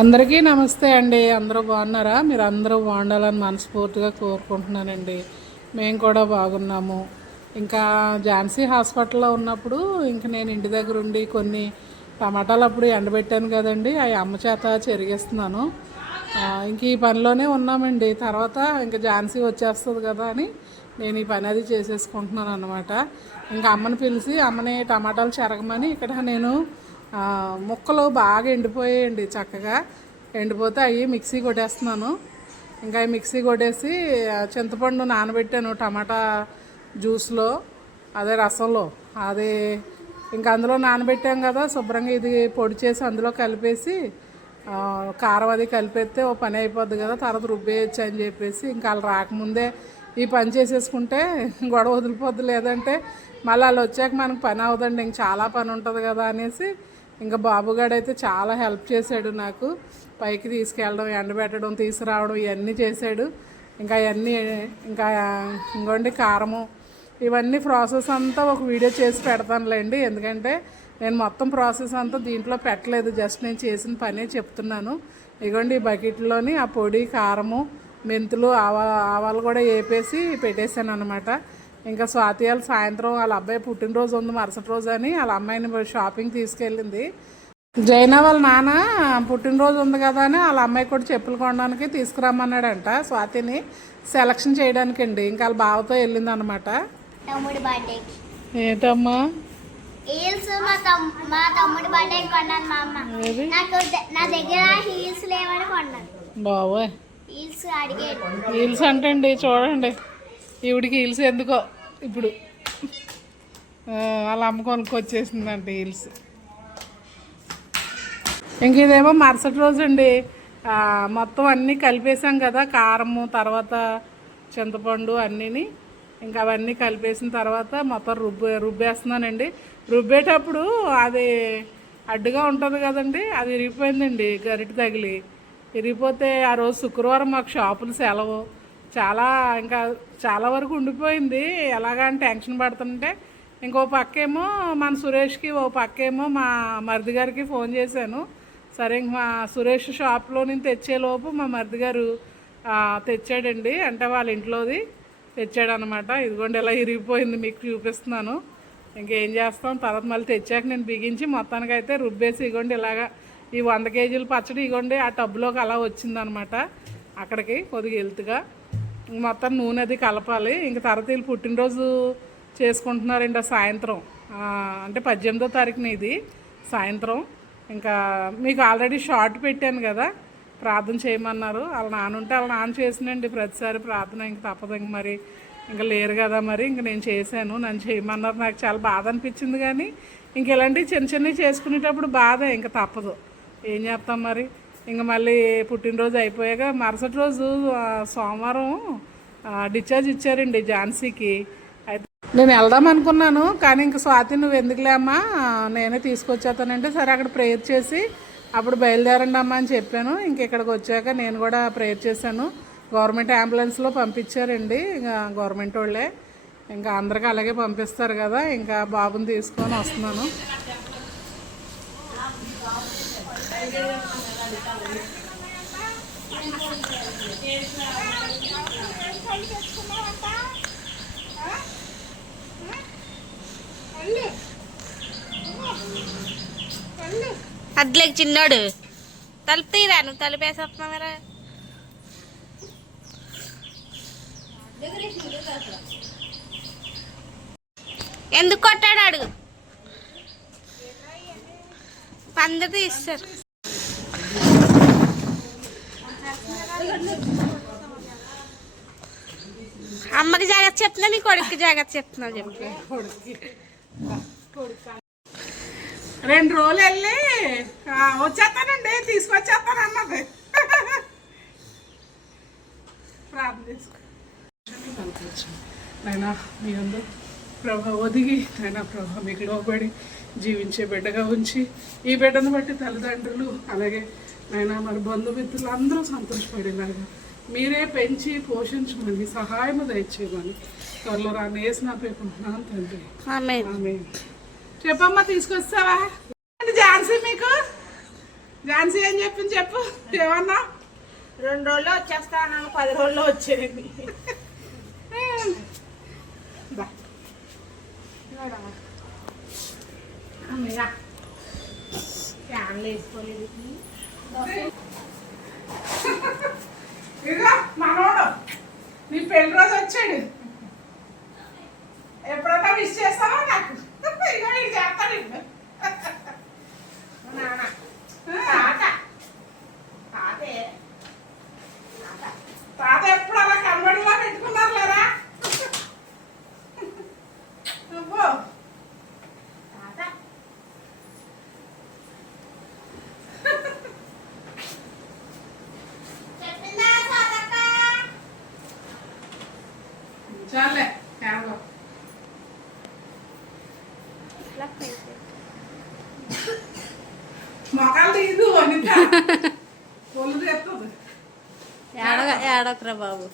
అందరికీ నమస్తే అండి. అందరూ బాగున్నారా? మీరు అందరూ బాగుండాలని మనస్ఫూర్తిగా కోరుకుంటున్నానండి. మేము కూడా బాగున్నాము. ఇంకా ఝాన్సీ హాస్పిటల్లో ఉన్నప్పుడు ఇంక నేను ఇంటి దగ్గర ఉండి కొన్ని టమాటాలు అప్పుడు ఎండబెట్టాను కదండి, అవి అమ్మ చేత చెరిగేస్తున్నాను. ఇంక ఈ పనిలోనే ఉన్నామండి. తర్వాత ఇంకా ఝాన్సీ వచ్చేస్తుంది కదా అని నేను ఈ పని అది చేసేసుకుంటున్నాను అనమాట. ఇంకా అమ్మని పిలిచి అమ్మని టమాటాలు చెరగమని ఇక్కడ నేను ముక్కలు బాగా ఎండిపోయాయండి. చక్కగా ఎండిపోతే అవి మిక్సీ కొట్టేస్తున్నాను. ఇంకా మిక్సీ కొట్టేసి చింతపండు నానబెట్టాను టమాటా జ్యూస్లో, అదే రసంలో. అది ఇంకా అందులో నానబెట్టాం కదా, శుభ్రంగా ఇది పొడి చేసి అందులో కలిపేసి కారం అది కలిపేస్తే ఓ పని అయిపోద్ది కదా, తర్వాత రుబ్బేయచ్చు అని చెప్పేసి ఇంకా వాళ్ళు రాకముందే ఈ పని చేసేసుకుంటే గొడవ వదిలిపోద్ది. లేదంటే మళ్ళీ వాళ్ళు వచ్చాక మనకు పని అవుదండి, ఇంక చాలా పని ఉంటుంది కదా అనేసి ఇంకా బాబుగాడు అయితే చాలా హెల్ప్ చేశాడు నాకు. పైకి తీసుకెళ్ళడం, ఎండబెట్టడం, తీసుకురావడం ఇవన్నీ చేశాడు. ఇంకా అవన్నీ ఇంకా ఇంకోండి కారము ఇవన్నీ ప్రాసెస్ అంతా ఒక వీడియో చేసి పెడతానులేండి. ఎందుకంటే నేను మొత్తం ప్రాసెస్ అంతా దీంట్లో పెట్టలేదు, జస్ట్ నేను చేసిన పనే చెప్తున్నాను. ఇగోండి ఈ బకెట్లోని ఆ పొడి, కారము, మెంతులు, ఆవాలు కూడా వేపేసి పెట్టేశాను అనమాట. ఇంకా స్వాతియాలు సాయంత్రం వాళ్ళ అబ్బాయి పుట్టినరోజు ఉంది మరుసటి రోజు అని వాళ్ళ అమ్మాయిని షాపింగ్ తీసుకెళ్ళింది. జైనా వాళ్ళ నాన్న పుట్టినరోజు ఉంది కదా అని వాళ్ళ అమ్మాయి కూడా చెప్పులు కొనడానికి తీసుకురమ్మన్నాడంట స్వాతిని సెలక్షన్ చేయడానికి అండి. ఇంకా వాళ్ళ బావతో వెళ్ళింది అనమాట. ఏంటమ్మా బావోయ్ హీల్స్ అంటే అండి చూడండి, ఈవిడికి హీల్స్ ఎందుకో ఇప్పుడు వాళ్ళ అమ్మ కొనుక్కొచ్చేసిందంటే హీల్స్. ఇంక ఇదేమో మరుసటి రోజు అండి. మొత్తం అన్నీ కలిపేసాం కదా, కారము తర్వాత చింతపండు అన్నీని. ఇంకా అవన్నీ కలిపేసిన తర్వాత మొత్తం రుబ్బేస్తున్నానండి. రుబ్బేటప్పుడు అది అడ్డుగా ఉంటుంది కదండి, అది ఇరిగిపోయిందండి గరిటె తగిలి. ఇరిగిపోతే ఆ రోజు శుక్రవారం మాకు షాపులు సెలవు. ఇంకా చాలా వరకు ఉండిపోయింది. ఎలాగని టెన్షన్ పడుతుంటే ఇంకో పక్కేమో మన సురేష్కి, ఓ పక్కేమో మా మరిది గారికి ఫోన్ చేశాను. సరే ఇంక మా సురేష్ షాప్లో నుంచి తెచ్చేలోపు మా మరిది గారు తెచ్చాడండి, అంటే వాళ్ళ ఇంట్లోది తెచ్చాడనమాట. ఇదిగోండి ఇలా ఇరిగిపోయింది, మీకు చూపిస్తున్నాను. ఇంకేం చేస్తాం, తర్వాత మళ్ళీ తెచ్చాక నేను బిగించి మొత్తానికైతే రుబ్బేసి ఇగోండి ఇలాగా ఈ 100 కేజీల పచ్చడి ఇగోండి ఆ టబ్లోకి అలా వచ్చిందనమాట. అక్కడికి కొద్దిగా ఎల్తుగా మొత్తం నూనె అది కలపాలి. ఇంక తర్వాత వీళ్ళు పుట్టినరోజు చేసుకుంటున్నారండి సాయంత్రం, అంటే 18వ తారీఖున ఇది సాయంత్రం. ఇంకా మీకు ఆల్రెడీ షార్ట్ పెట్టాను కదా, ప్రార్థన చేయమన్నారు. వాళ్ళ నాన్న ఉంటే వాళ్ళ నాన్న చేసినండి ప్రతిసారి ప్రార్థన. ఇంక తప్పదు, ఇంక మరి ఇంకా లేరు కదా, మరి ఇంక నేను చేశాను. నన్ను చేయమన్నారు. నాకు చాలా బాధ అనిపించింది, కానీ ఇంక ఇలాంటివి చిన్న చిన్నవి చేసుకునేటప్పుడు బాధ, ఇంకా తప్పదు, ఏం చేస్తాం మరి. ఇంక మళ్ళీ పుట్టినరోజు అయిపోయాక మరుసటి రోజు సోమవారం డిశ్చార్జ్ ఇచ్చారండి ఝాన్సీకి. అయితే నేను వెళ్దాం అనుకున్నాను, కానీ ఇంక స్వాతి నువ్వు ఎందుకులే అమ్మా నేనే తీసుకొచ్చేస్తానంటే సరే అక్కడ ప్రేయర్ చేసి అప్పుడు బయలుదేరండి అమ్మా అని చెప్పాను. ఇంక ఇక్కడికి వచ్చాక నేను కూడా ప్రేయర్ చేశాను. గవర్నమెంట్ అంబులెన్స్లో పంపించారండి, ఇంకా గవర్నమెంట్ వాళ్ళే. ఇంకా అందరికీ అలాగే పంపిస్తారు కదా, ఇంకా బాబుని తీసుకొని వస్తున్నాను. అట్లకి చిన్నోడు తలుపు తీరా, నువ్వు తలుపేసేస్తున్నావురా. ఎందుకు కొట్టాడు అడుగు, అందరూ ఇస్తారు. అమ్మకి జాగ్రత్త చెప్తున్నా, నీ కొడుక్కి జాగ్రత్త చెప్తున్నా చెప్పి. 2 రోజులు వెళ్ళి వచ్చేస్తానండి, తీసుకొచ్చేస్తాను అన్నది. ప్రార్థన చేసుకో నైనా, మీ అందరూ ప్రభా ఒదిగి నైనా ప్రభా మీకు లోబడి జీవించే బిడ్డగా ఉంచి ఈ బిడ్డను బట్టి తల్లిదండ్రులు అలాగే నైనా మరి బంధుమిత్రులు అందరూ సంతోషపడేలాగా మీరే పెంచి పోషించమని సహాయము దయచేయమని త్వరలో రాని యేసు నా పేర్కొంటున్నాను తండ్రి. ఆమేన్. చెప్పమ్మా, తీసుకొస్తావా ఝాన్సీ? మీకు ఝాన్సీ ఏం చెప్పింది చెప్పు ఏమన్నా 2 రోజుల్లో వచ్చేస్తా అన్నాను, 10 రోజుల్లో వచ్చేయండి. ఫ్యాన్లు వేసుకోలేదు. ఇదిగో మనోడు నీ పెళ్లి రోజు వచ్చాడు. ఎప్పుడన్నా విష్ చేస్తావా నాకు? ఇక వీడు చేస్తాడు ఇప్పుడు. నాన్న తాత తాతే తాత ఎప్పుడు అలా కనబడిలా పెట్టుకున్నారు లేరా నువ్వు? తాత చాలే కేవలం మొక్కలు తీదు వనిత ఒళ్ళు తెస్తుంది. ఏడొకరా బాబు.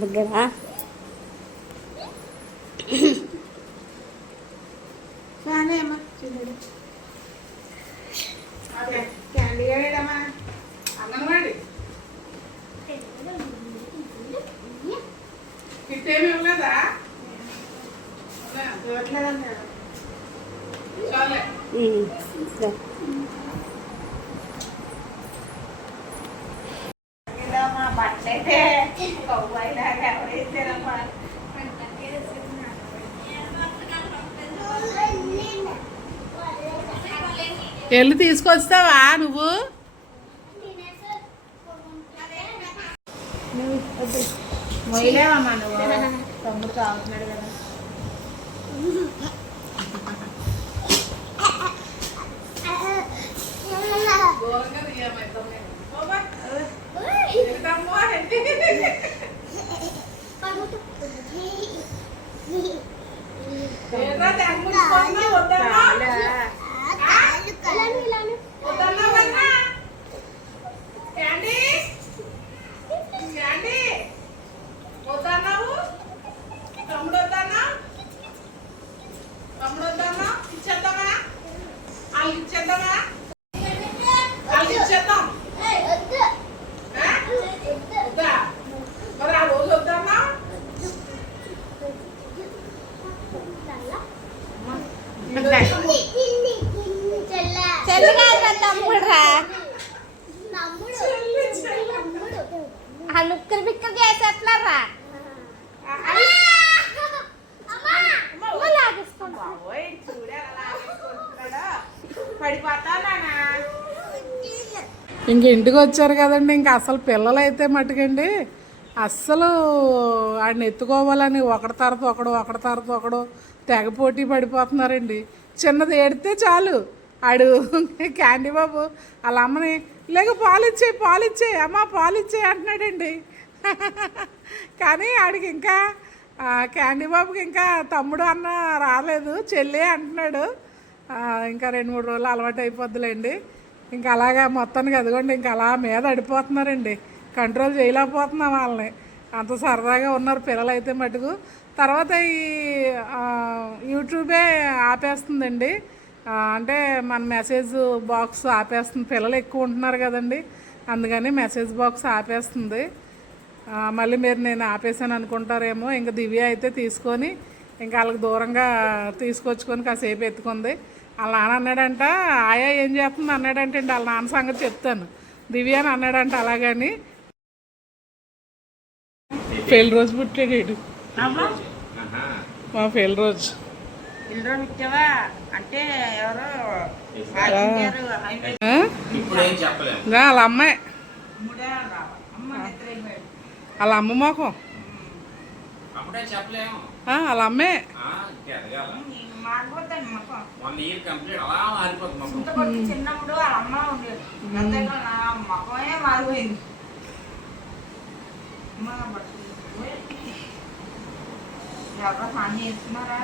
బుడ్డడా ఫ్యానే అమ్మా చిన్నడు. క్యాండీ గాడేడమ్మా అంగన్వాడి కిట్టేమి ఇవ్వలేదా? ఇవ్వట్లేదన్నాడు. చాలే ఇలా మా బట్టలైతే కవ్వాయిలాగా ఎవరైతేనమ్మా. వెళ్ళి తీసుకొస్తావా నువ్వు? మొయ్యలేవమ్మా నువ్వు, తమ్ముడు తాగుతున్నాడు కదా. దూరంగా తీయమైతే ఇచ్చేద్దాం. వద్దా? మరి ఆ రోజు వద్దన్నా? చెల్లి కాదురా తమ్ముడు రా. ఆ లుక్కర్ బిక్కర్ చేసేస్తున్నారా? బాబోయ్ చూడే అలా లాగేసుకుంటున్నాడా. పడిపోతా నాన్న. ఇంక ఇంటికి వచ్చారు కదండి. ఇంకా అసలు పిల్లలు అయితే మట్టుకండి అస్సలు ఆడిని ఎత్తుకోవాలని ఒకటి తర్వాత ఒకడు తెగ పోటీ పడిపోతున్నారండి. చిన్నది ఏడితే చాలు ఆడు క్యాండీ బాబు వాళ్ళ అమ్మని లేక పాలిచ్చే అమ్మ పాలిచ్చే అంటున్నాడండి. కానీ ఆడికి ఇంకా క్యాండీ బాబుకి ఇంకా తమ్ముడు అన్న రాలేదు, చెల్లి అంటున్నాడు. ఇంకా 2-3 రోజులు అలవాటు అయిపోద్దులేండి. ఇంకా అలాగా మొత్తానికి అదిగోండి ఇంకా అలా మీద అడిపోతున్నారండి. కంట్రోల్ చేయలేకపోతున్నాం వాళ్ళని. అంత సరదాగా ఉన్నారు పిల్లలు అయితే మటుకు. తర్వాత ఈ యూట్యూబే ఆపేస్తుందండి. అంటే మన మెసేజ్ బాక్స్ ఆపేస్తుంది. పిల్లలు ఎక్కువ ఉంటున్నారు కదండి, అందుకని మెసేజ్ బాక్స్ ఆపేస్తుంది. మళ్ళీ మీరు నేను ఆపేసాను అనుకుంటారేమో. ఇంకా దివ్య అయితే తీసుకొని ఇంకా వాళ్ళకి దూరంగా తీసుకొచ్చుకొని కాసేపు ఎత్తుకుంది. వాళ్ళ నాన్న అన్నాడంట ఆయా ఏం చేస్తుంది అన్నాడంటే అండి. వాళ్ళ నాన్న సంగతి చెప్తాను. దివ్య అని అన్నాడంట. అలాగని పెళ్లి రోజు పుట్టాడు వీడు. మా పెళ్లి రోజు ఇంట్లో ఇచ్చావా అంటే ఎవరో వాళ్ళ అమ్మాయి వాళ్ళ అమ్మ మొఖం వాళ్ళ అమ్మే. చిన్నప్పుడు వాళ్ళ అమ్మ ఉండేది, మొక్కమే మారిపోయింది. ఎవరో హాని చేస్తున్నారా?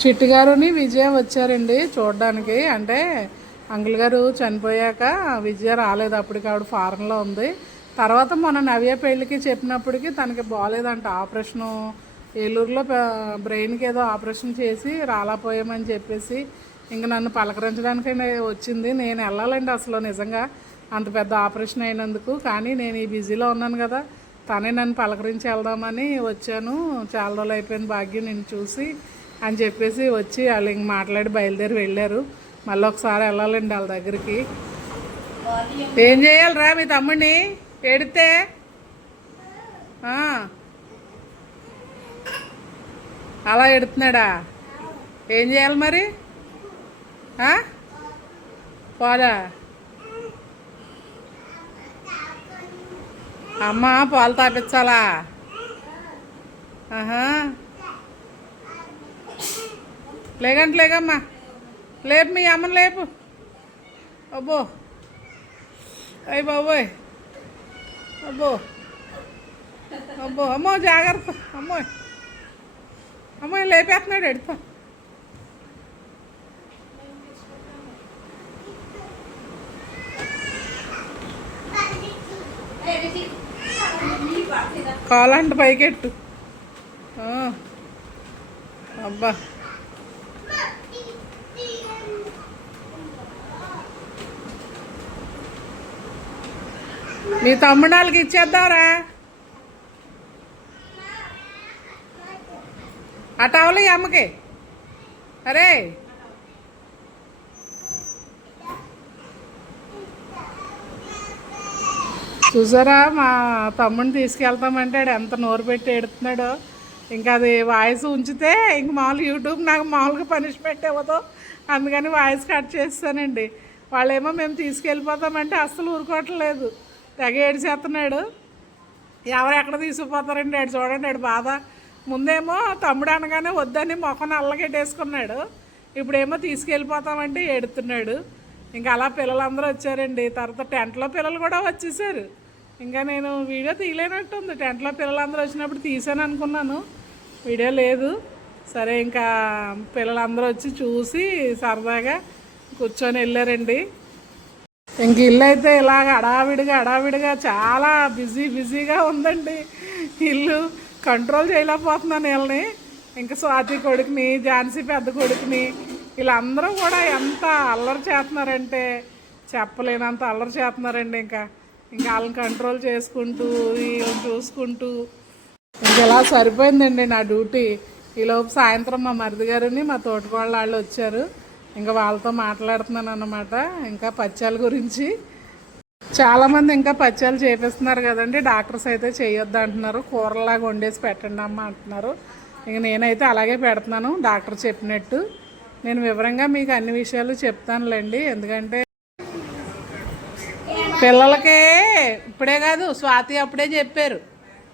చిట్టి గారుని విజయ వచ్చారండి చూడడానికి. అంటే అంకుల్ గారు చనిపోయాక విజయ రాలేదు, అప్పటికి ఆవిడ ఫారెన్లో ఉంది. తర్వాత మొన్న నవ్య పెళ్ళికి చెప్పినప్పటికీ తనకి బాగోలేదంట, ఆపరేషను ఏలూరులో బ్రెయిన్కి ఏదో ఆపరేషన్ చేసి రాలేకపోయామని చెప్పేసి ఇంక నన్ను పలకరించడానికి వచ్చింది. నేను వెళ్ళాలండి అసలు నిజంగా అంత పెద్ద ఆపరేషన్ అయినందుకు. కానీ నేను ఈ బిజీలో ఉన్నాను కదా, తనే నన్ను పలకరించి వెళ్దామని వచ్చాను. చాలా రోజులు అయిపోయింది భాగ్యం నిన్ను చూసి అని చెప్పేసి వచ్చి వాళ్ళు ఇంక మాట్లాడి బయలుదేరి వెళ్ళారు. మళ్ళీ ఒకసారి వెళ్ళాలండి వాళ్ళ దగ్గరికి. ఏం చేయాలిరా మీ తమ్ముడిని ఏడితే? అలా ఎడుతున్నాడా? ఏం చేయాలి మరి? పోలా అమ్మ పాలు తాపించాలా? లేకంటే లేకమ్మా, లేపు మీ అమ్మని లేపు. అబ్బో అయ్యి బాబోయ్, అబ్బో అబ్బో, అమ్మో జాగ్రత్త, అమ్మోయ్ అమ్మాయి లేపేస్తున్నాడు ఎడుతా. కాలంట పైకెట్టు. అబ్బా మీ తమ్ముడు వాళ్ళకి ఇచ్చేద్దాంరా. అటవలి అమ్మకి. అరే చూసారా మా తమ్ముడిని తీసుకెళ్తామంటే ఎంత నోరు పెట్టి ఎడుతున్నాడో. ఇంకా అది వాయిస్ ఉంచితే ఇంక మామూలు యూట్యూబ్ నాకు మామూలుగా పనిష్మెంట్ ఇవ్వదు, అందుకని వాయిస్ కట్ చేస్తానండి. వాళ్ళేమో మేము తీసుకెళ్ళిపోతామంటే అస్సలు ఊరుకోవట్లేదు, తెగ ఏడిచేస్తున్నాడు. ఎవరు ఎక్కడ తీసుకుపోతారండి ఆడు చూడండి, ఆడు బాధ. ముందేమో తమ్ముడు అనగానే వద్దని మొఖం నల్లగెట్టేసుకున్నాడు, ఇప్పుడేమో తీసుకెళ్ళిపోతామంటే ఏడుతున్నాడు. ఇంకా అలా పిల్లలందరూ వచ్చారండి. తర్వాత టెంట్లో పిల్లలు కూడా వచ్చేసారు. ఇంకా నేను వీడియో తీయలేనట్టుంది, టెంట్లో పిల్లలందరూ వచ్చినప్పుడు తీసాను అనుకున్నాను, వీడియో లేదు. సరే ఇంకా పిల్లలందరూ వచ్చి చూసి సరదాగా కూర్చొని వెళ్ళారండి. ఇంక ఇల్లు అయితే ఇలాగ అడావిడిగా చాలా బిజీగా ఉందండి. ఇల్లు కంట్రోల్ చేయలేకపోతున్నాను వీళ్ళని. ఇంకా స్వాతి కొడుకుని, ఝాన్సీ పెద్ద కొడుకుని, వీళ్ళందరూ కూడా ఎంత అల్లరి చేస్తున్నారంటే చెప్పలేనంత అల్లరి చేస్తున్నారండి. ఇంకా వాళ్ళని కంట్రోల్ చేసుకుంటూ వీళ్ళని చూసుకుంటూ ఇంక ఇలా సరిపోయిందండి నా డ్యూటీ. ఈలోపు సాయంత్రం మా మరిది గారిని మా తోటకోళ్ళ వాళ్ళు వచ్చారు, ఇంకా వాళ్ళతో మాట్లాడుతున్నాను అన్నమాట. ఇంకా పచ్చాల గురించి చాలామంది ఇంకా పచ్చాలు చేపిస్తున్నారు కదండి, డాక్టర్స్ అయితే చేయొద్దు అంటున్నారు, కూరలాగా వండేసి పెట్టండి అమ్మ అంటున్నారు. ఇంక నేనైతే అలాగే పెడుతున్నాను డాక్టర్ చెప్పినట్టు. నేను వివరంగా మీకు అన్ని విషయాలు చెప్తానులేండి, ఎందుకంటే పిల్లలకే ఇప్పుడే కాదు స్వాతి అప్పుడే చెప్పారు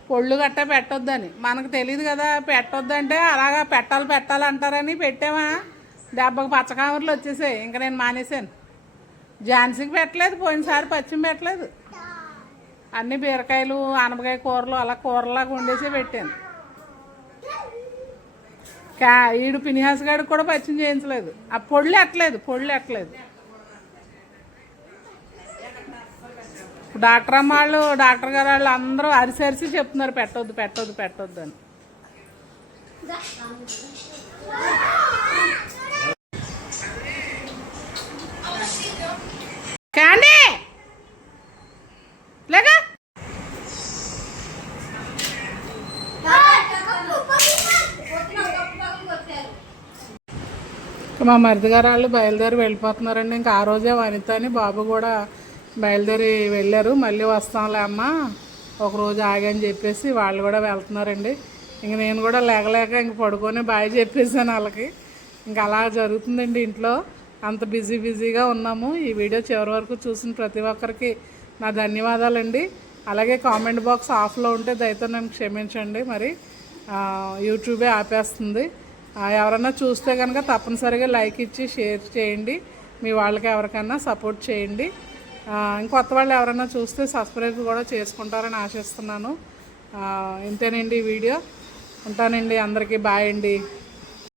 పొళ్ళు గట్ట పెట్టొద్దని. మనకు తెలియదు కదా పెట్టొద్దంటే, అలాగా పెట్టాలి అంటారని పెట్టామా, దెబ్బకు పచ్చకామర్లు వచ్చేసాయి. ఇంకా నేను మానేశాను. ఝాన్సీకి పెట్టలేదు, పోయినసారి పచ్చిమి పెట్టలేదు, అన్ని బీరకాయలు ఆనపకాయ కూరలు అలా కూరలాగా వండేసి పెట్టాను. ఈడు పినిహాస్ గాడికి కూడా పచ్చిమి చేయించలేదు, ఆ పొళ్ళు ఎట్టలేదు. డాక్టర్ అమ్మ వాళ్ళు, డాక్టర్ గారు వాళ్ళు అందరూ అరిసి చెప్తున్నారు పెట్టొద్దు అని. కానీ లేగా మా మరిది గారు వాళ్ళు బయలుదేరి వెళ్ళిపోతున్నారండి. ఇంకా ఆ రోజే వనిత అని బాబు కూడా బయలుదేరి వెళ్ళారు. మళ్ళీ వస్తాంలే అమ్మ ఒకరోజు ఆగని చెప్పేసి వాళ్ళు కూడా వెళ్తున్నారండి. ఇంక నేను కూడా లేకలేక ఇంక పడుకొని బాయ్ చెప్పేసాను వాళ్ళకి. ఇంకా అలా జరుగుతుందండి ఇంట్లో, అంత బిజీగా ఉన్నాము. ఈ వీడియో చివరి వరకు చూసిన ప్రతి ఒక్కరికి నా ధన్యవాదాలండి. అలాగే కామెంట్ బాక్స్ ఆఫ్లో ఉంటే దయతో నన్ను క్షమించండి, మరి యూట్యూబే ఆపేస్తుంది. ఎవరన్నా చూస్తే కనుక తప్పనిసరిగా లైక్ ఇచ్చి షేర్ చేయండి, మీ వాళ్ళకి ఎవరికైనా సపోర్ట్ చేయండి. ఇంకొత్త వాళ్ళు ఎవరైనా చూస్తే సబ్స్క్రైబ్ కూడా చేసుకుంటారని ఆశిస్తున్నాను. ఇంతేనండి ఈ వీడియో, ఉంటానండి. అందరికీ బాయ్ అండి.